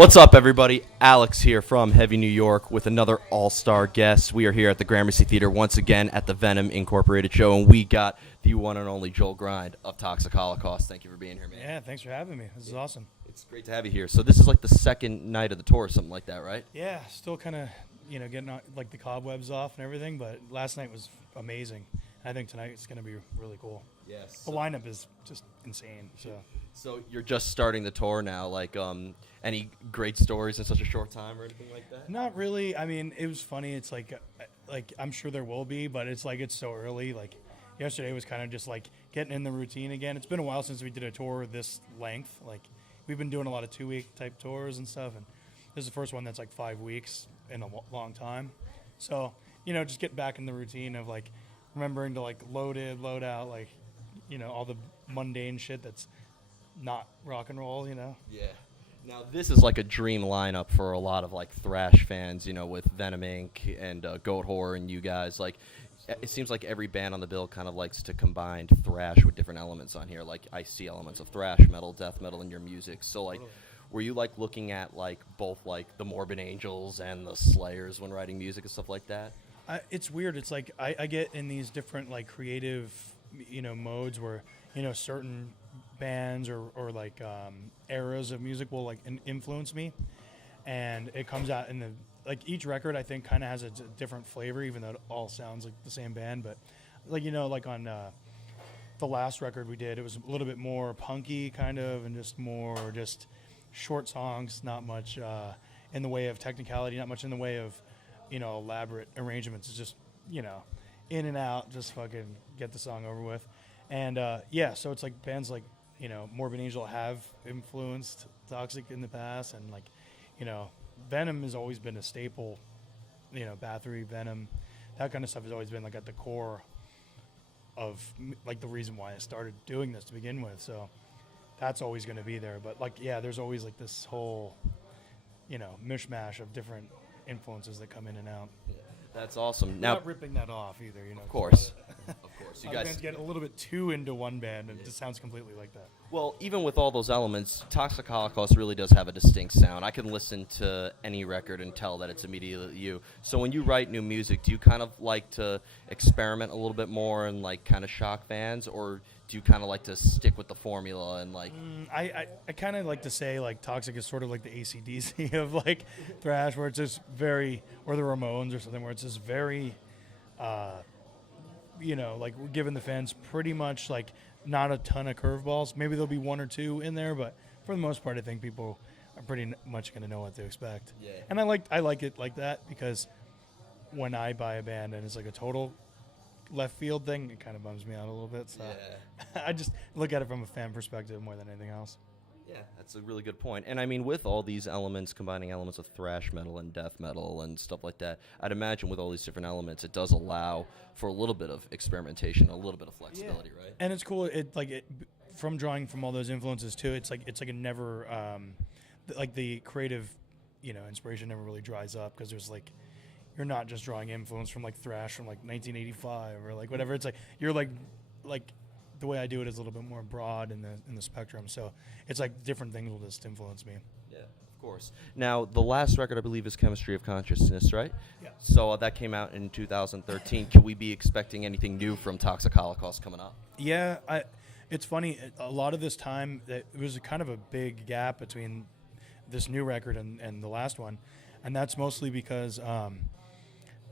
What's up, everybody? Alex here from Heavy New York with another all-star guest. We are here at the Gramercy Theater once again at the Venom Incorporated show, and we got the one and only Joel Grind of Toxic Holocaust. Thank you for being here, man. Yeah, thanks for having me. This is awesome. It's great to have you here. So this is like the second night of the tour, or something like that, right? Yeah, still kind of, getting like the cobwebs off and everything, but last night was amazing. I think tonight it's going to be really cool. Yes. The lineup is just insane. So you're just starting the tour now. Like, any great stories in such a short time or anything like that? Not really. I mean, it was funny. It's like I'm sure there will be, but it's like it's so early. Like yesterday was kind of just like getting in the routine again. It's been a while since we did a tour this length. Like we've been doing a lot of 2-week type tours and stuff, and this is the first one that's like 5 weeks in a long time. So just get back in the routine of like remembering to like load in, load out, like all the mundane shit that's not rock and roll. Yeah. Now, this is like a dream lineup for a lot of like thrash fans, with Venom Inc. and Goat Horror and you guys. Like, it seems like every band on the bill kind of likes to combine thrash with different elements on here. Like, I see elements of thrash metal, death metal in your music. So, like, were you like looking at like both like the Morbid Angels and the Slayers when writing music and stuff like that? It's weird. It's like I get in these different like creative, modes where certain bands or like eras of music will like influence me, and it comes out in the like each record I think kind of has a different flavor, even though it all sounds like the same band. But like like on the last record we did, it was a little bit more punky kind of, and just more just short songs, not much in the way of technicality, not much in the way of elaborate arrangements. It's just in and out, just fucking get the song over with. And so it's like bands like Morbid Angel have influenced Toxic in the past, and like Venom has always been a staple. Bathory, Venom, that kind of stuff has always been like at the core of like the reason why I started doing this to begin with. So that's always going to be there. But like there's always like this whole mishmash of different influences that come in and out. Yeah, that's awesome. We're Now, not ripping that off either. of course. Of course, you guys bands get a little bit too into one band, and it just sounds completely like that. Well, even with all those elements, Toxic Holocaust really does have a distinct sound. I can listen to any record and tell that it's immediately you. So when you write new music, do you kind of like to experiment a little bit more and like kind of shock fans, or do you kind of like to stick with the formula and like? I kind of like to say like Toxic is sort of like the AC/DC of like thrash, where it's just very, or the Ramones or something, where it's just very. Like we're giving the fans pretty much like not a ton of curveballs. Maybe there'll be one or two in there, but for the most part, I think people are pretty much going to know what to expect. Yeah. And I like it like that, because when I buy a band and it's like a total left field thing, it kind of bums me out a little bit. So I just look at it from a fan perspective more than anything else. Yeah, that's a really good point. And I mean, with all these elements, combining elements of thrash metal and death metal and stuff like that, I'd imagine with all these different elements, it does allow for a little bit of experimentation, a little bit of flexibility, right? And it's cool. From drawing from all those influences too. It's like a never like the creative, inspiration never really dries up, because there's like you're not just drawing influence from like thrash from like 1985 or like whatever. It's like you're like. The way I do it is a little bit more broad in the spectrum, so it's like different things will just influence me. Yeah, of course. Now, the last record, I believe, is Chemistry of Consciousness, right? Yeah. So that came out in 2013. Can we be expecting anything new from Toxic Holocaust coming up? Yeah, it's funny. A lot of this time, it was kind of a big gap between this new record and the last one, and that's mostly because.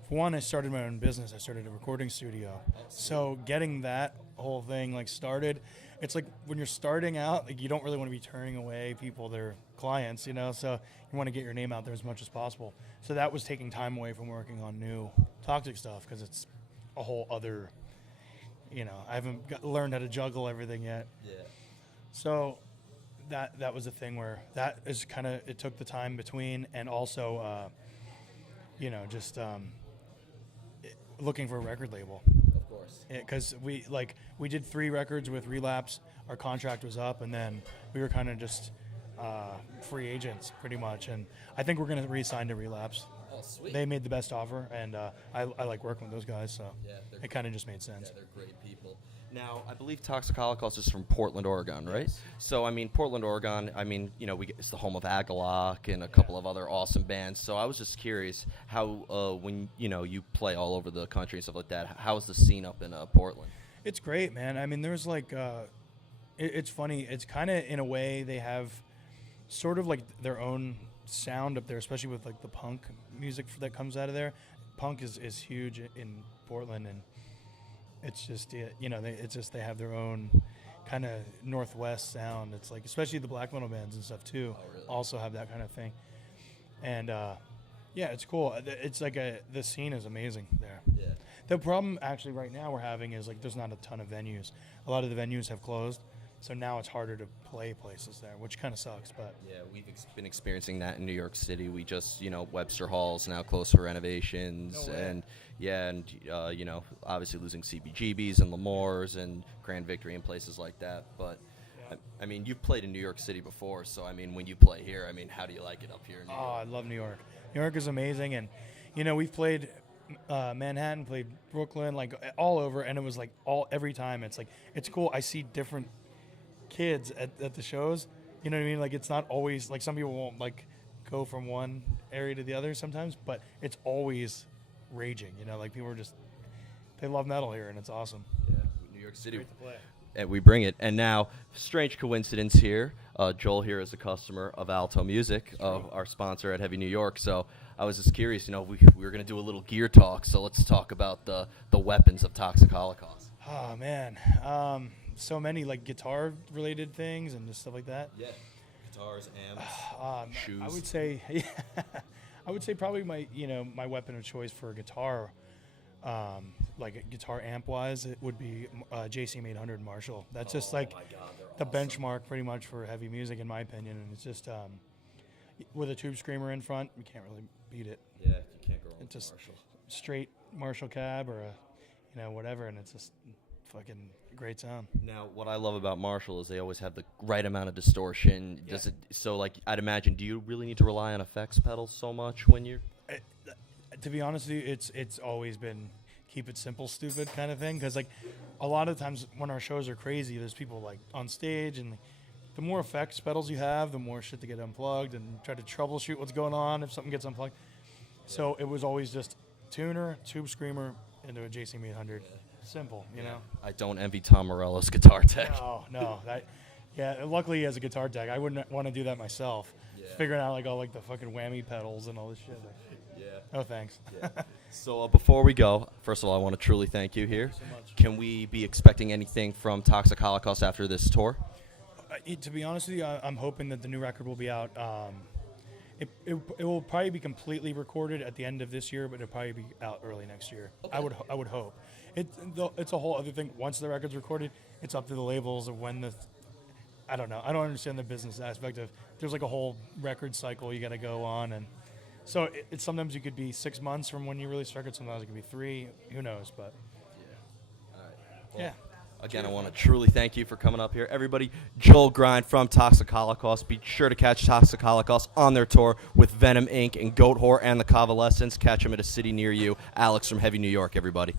For one, I started my own business. I started a recording studio. So getting that whole thing like started, it's like when you're starting out, like you don't really want to be turning away people, their clients, so you want to get your name out there as much as possible. So that was taking time away from working on new Toxic stuff, because it's a whole other, I haven't learned how to juggle everything yet. Yeah. So that was a thing where that is kind of, it took the time between, and also, just looking for a record label. Of course. Because we did 3 records with Relapse. Our contract was up, and then we were kind of just free agents pretty much. And I think we're going to re-sign to Relapse. Oh, sweet. they made the best offer, and I like working with those guys, so Yeah, they're it kind of just made sense. Yeah, they're great people. Now, I believe Toxic Holocaust is from Portland, Oregon, right? Yes. So, I mean, Portland, Oregon, I mean, it's the home of Agalloch and a couple of other awesome bands. So I was just curious how, when, you play all over the country and stuff like that, how is the scene up in Portland? It's great, man. I mean, there's like, it's funny. It's kind of, in a way, they have sort of like their own sound up there, especially with like the punk music that comes out of there. Punk is huge in Portland, and it's just, they have their own kind of Northwest sound. It's like, especially the black metal bands and stuff too, really? also have that kind of thing. And yeah, it's cool. It's like the scene is amazing there. Yeah. The problem actually right now we're having is like there's not a ton of venues. A lot of the venues have closed, so now it's harder to play places there, which kind of sucks. But Yeah, we've been experiencing that in New York City. We just, Webster Hall's now closed for renovations, No way. and obviously losing CBGBs and Lemore's and Grand Victory and places like that. But Yeah. I mean, you've played in New York City before, so I mean, when you play here, I mean, how do you like it up here in New oh, I York? love New York. New York is amazing, and we've played Manhattan, played Brooklyn, like all over, and it was like every time it's like it's cool. I see different kids at the shows. You know what I mean? Like it's not always like some people won't like go from one area to the other sometimes, but it's always raging. Like people are just they love metal here, and it's awesome. Yeah, New York City. Great to play. And we bring it. And now, strange coincidence here. Joel here is a customer of Alto Music, our sponsor at Heavy New York. So I was just curious, we were going to do a little gear talk. So let's talk about the weapons of Toxic Holocaust. Oh man, so many like guitar related things and just stuff like that. Yeah, guitars, amps, shoes. I would say probably my weapon of choice for a guitar, like a guitar amp wise, it would be JCM 800 Marshall. That's just like my God, the they're awesome. benchmark pretty much for heavy music in my opinion, and it's just with a tube screamer in front, you can't really beat it. Yeah, you can't go wrong with It's just Marshall. straight Marshall cab or a whatever, and it's just fucking great sound. Now, what I love about Marshall is they always have the right amount of distortion. Yeah. So like I'd imagine, do you really need to rely on effects pedals so much when you're? To be honest with you, it's always been keep it simple, stupid kind of thing. Because like a lot of times when our shows are crazy, there's people like on stage, and the more effects pedals you have, the more shit to get unplugged and try to troubleshoot what's going on if something gets unplugged. So it was always just tuner, tube screamer into a JCM 800. Simple, you know. I don't envy Tom Morello's guitar tech. No, luckily he has a guitar tech. I wouldn't want to do that myself. Yeah. Figuring out like all like the fucking whammy pedals and all this shit. Yeah. No thanks. Yeah. So before we go, first of all, I want to truly thank you here. so much. Can we be expecting anything from Toxic Holocaust after this tour? To be honest with you, I'm hoping that the new record will be out. It will probably be completely recorded at the end of this year, but it'll probably be out early next year. Okay. I would hope. It's a whole other thing. Once the record's recorded, it's up to the labels of when I don't know. I don't understand the business aspect of. There's like a whole record cycle you got to go on, and so it's sometimes you could be 6 months from when you release a record. Sometimes it could be 3. Who knows? But All right. Well, yeah. Again, I want to truly thank you for coming up here. Everybody, Joel Grind from Toxic Holocaust. Be sure to catch Toxic Holocaust on their tour with Venom Inc. and Goat Whore and the Convalescents. Catch them at a city near you. Alex from Heavy New York, everybody.